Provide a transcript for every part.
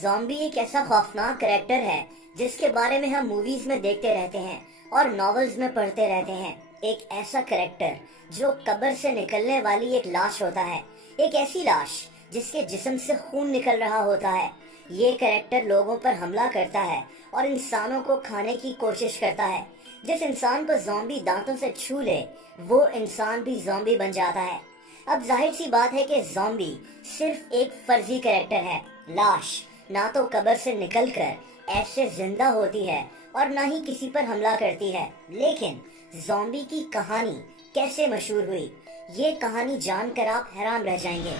Zombie ایک ایسا خوفناک کریکٹر ہے جس کے بارے میں ہم موویز میں دیکھتے رہتے ہیں اور ناولز میں پڑھتے رہتے ہیں۔ ایک ایسا کریکٹر جو قبر سے نکلنے والی ایک لاش ہوتا ہے، ایک ایسی لاش جس کے جسم سے خون نکل رہا ہوتا ہے۔ یہ کریکٹر لوگوں پر حملہ کرتا ہے اور انسانوں کو کھانے کی کوشش کرتا ہے۔ جس انسان کو زومبی دانتوں سے چھو لے وہ انسان بھی زومبی بن جاتا ہے۔ اب ظاہر سی بات ہے کہ زومبی صرف ایک فرضی کریکٹر ہے۔ لاش نہ تو قبر سے نکل کر ایسے زندہ ہوتی ہے اور نہ ہی کسی پر حملہ کرتی ہے، لیکن زومبی کی کہانی کیسے مشہور ہوئی، یہ کہانی جان کر آپ حیران رہ جائیں گے۔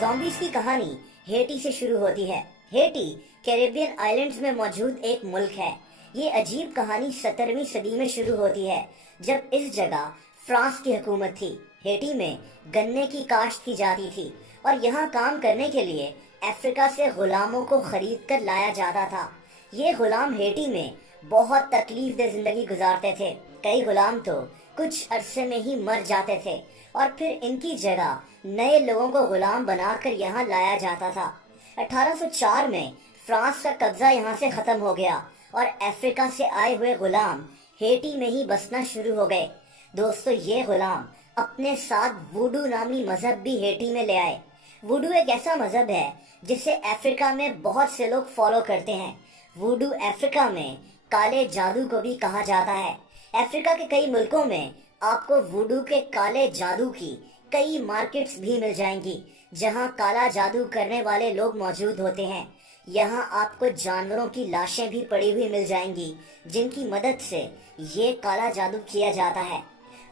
زومبیز کی کہانی ہیٹی سے شروع ہوتی ہے۔ ہیٹی کیریبین آئلینڈز میں موجود ایک ملک ہے۔ یہ عجیب کہانی 17ویں صدی میں شروع ہوتی ہے جب اس جگہ فرانس کی حکومت تھی۔ ہیٹی میں گنے کی کاشت کی جاتی تھی اور یہاں کام کرنے کے لیے افریقہ سے غلاموں کو خرید کر لایا جاتا تھا۔ یہ غلام ہیٹی میں بہت تکلیف دہ زندگی گزارتے تھے۔ کئی غلام تو کچھ عرصے میں ہی مر جاتے تھے اور پھر ان کی جگہ نئے لوگوں کو غلام بنا کر یہاں لایا جاتا تھا۔ 1804 میں فرانس کا قبضہ یہاں سے ختم ہو گیا اور افریقہ سے آئے ہوئے غلام ہیٹی میں ہی بسنا شروع ہو گئے۔ دوستو، یہ غلام اپنے ساتھ ووڈو نامی مذہب بھی ہیٹی میں لے آئے۔ ووڈو ایک ایسا مذہب ہے جسے افریقہ میں بہت سے لوگ فالو کرتے ہیں۔ ووڈو افریقہ میں کالے جادو کو بھی کہا جاتا ہے۔ افریقہ کے کئی ملکوں میں آپ کو ووڈو کے کالے جادو کی کئی مارکیٹس بھی مل جائیں گی جہاں کالا جادو کرنے والے لوگ موجود ہوتے ہیں۔ یہاں آپ کو جانوروں کی لاشیں بھی پڑی ہوئی مل جائیں گی جن کی مدد سے یہ کالا جادو کیا جاتا ہے۔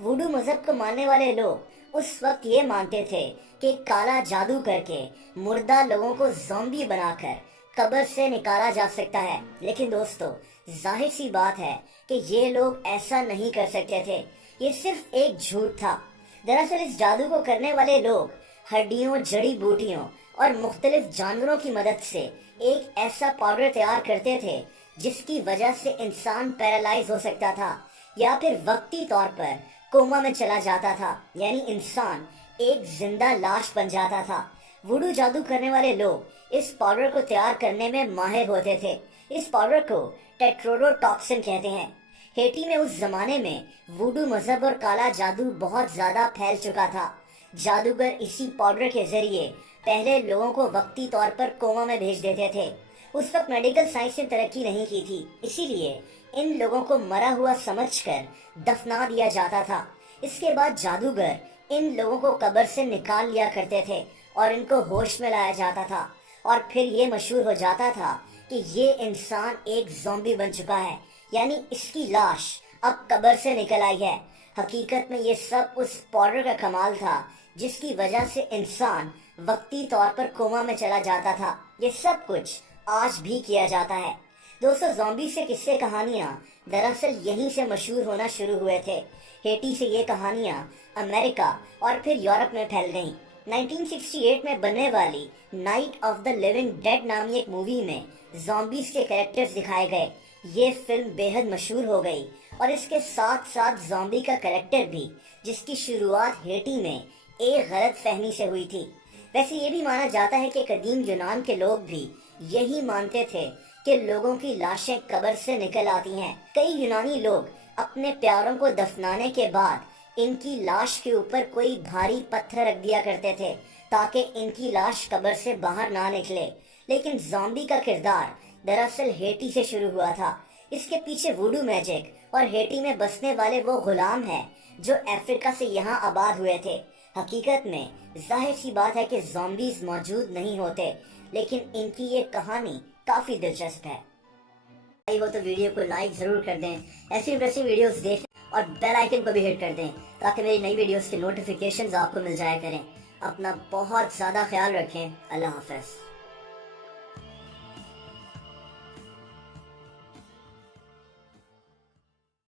ووڈو مذہب کو ماننے والے لوگ اس وقت یہ مانتے تھے کہ کالا جادو کر کے مردہ لوگوں کو زومبی بنا کر قبر سے نکالا جا سکتا ہے، لیکن دوستو ظاہر سی بات ہے کہ یہ لوگ ایسا نہیں کر سکتے تھے۔ یہ صرف ایک جھوٹ تھا۔ دراصل اس جادو کو کرنے والے لوگ ہڈیوں، جڑی بوٹیوں اور مختلف جانوروں کی مدد سے ایک ایسا پاؤڈر تیار کرتے تھے جس کی وجہ سے انسان پیرالائز ہو سکتا تھا یا پھر وقتی طور پر کوما میں چلا جاتا تھا، یعنی انسان ایک زندہ لاش بن جاتا تھا۔ ووڈو جادو کرنے والے لوگ اس پاؤڈر کو تیار کرنے میں ماہر ہوتے تھے۔ اس پاؤڈر کو ٹیٹروڈو ٹاکسن کہتے ہیں۔ ہیٹی میں اس زمانے میں ووڈو مذہب اور کالا جادو بہت زیادہ پھیل چکا تھا۔ جادوگر اسی پاؤڈر کے ذریعے پہلے لوگوں کو وقتی طور پر کوما میں بھیج دیتے تھے۔ اس وقت میڈیکل سائنس نے ترقی نہیں کی تھی، اسی لیے ان لوگوں کو مرا ہوا سمجھ کر دفنا دیا جاتا تھا۔ اس کے بعد جادوگر ان لوگوں کو قبر سے نکال لیا کرتے تھے اور ان کو ہوش میں لایا جاتا تھا، اور پھر یہ مشہور ہو جاتا تھا کہ یہ انسان ایک زومبی بن چکا ہے، یعنی اس کی لاش اب قبر سے نکل آئی ہے۔ حقیقت میں یہ سب اس پاؤڈر کا کمال تھا جس کی وجہ سے انسان وقتی طور پر کوما میں چلا جاتا تھا۔ یہ سب کچھ آج بھی کیا جاتا ہے۔ دوستو، زومبی سے قصے کہانیاں دراصل یہیں سے مشہور ہونا شروع ہوئے تھے۔ ہیٹی سے یہ کہانیاں امریکہ اور پھر یورپ میں پھیل گئیں۔ 1968 میں بننے والی night of the living dead نامی ایک مووی میں زومبیز کے کریکٹرز دکھائے گئے۔ یہ فلم بے حد مشہور ہو گئی اور اس کے ساتھ ساتھ زومبی کا کریکٹر بھی، جس کی شروعات ہیٹی میں ایک غلط فہمی سے ہوئی تھی۔ ویسے یہ بھی مانا جاتا ہے کہ قدیم یونان کے لوگ بھی یہی مانتے تھے کہ لوگوں کی لاشیں قبر سے نکل آتی ہیں۔ کئی یونانی لوگ اپنے پیاروں کو دفنانے کے بعد ان کی لاش کے اوپر کوئی بھاری پتھر رکھ دیا کرتے تھے تاکہ ان کی لاش قبر سے باہر نہ نکلے۔ لیکن زومبی کا کردار دراصل ہیٹی سے شروع ہوا تھا۔ اس کے پیچھے ووڈو میجک اور ہیٹی میں بسنے والے وہ غلام ہیں جو افریقہ سے یہاں آباد ہوئے تھے۔ حقیقت میں ظاہر سی بات ہے کہ زومبیز موجود نہیں ہوتے، لیکن ان کی یہ کہانی کافی دلچسپ ہے۔ آئی ہو تو ویڈیو کو لائک ضرور کر دیں، ایسی انٹرسٹنگ ویڈیوز دیکھیں اور بیل آئیکن کو بھی ہٹ کر دیں تاکہ میری نئی ویڈیوز کے نوٹیفیکیشنز آپ کو مل جایا کریں۔ اپنا بہت زیادہ خیال رکھیں۔ اللہ حافظ۔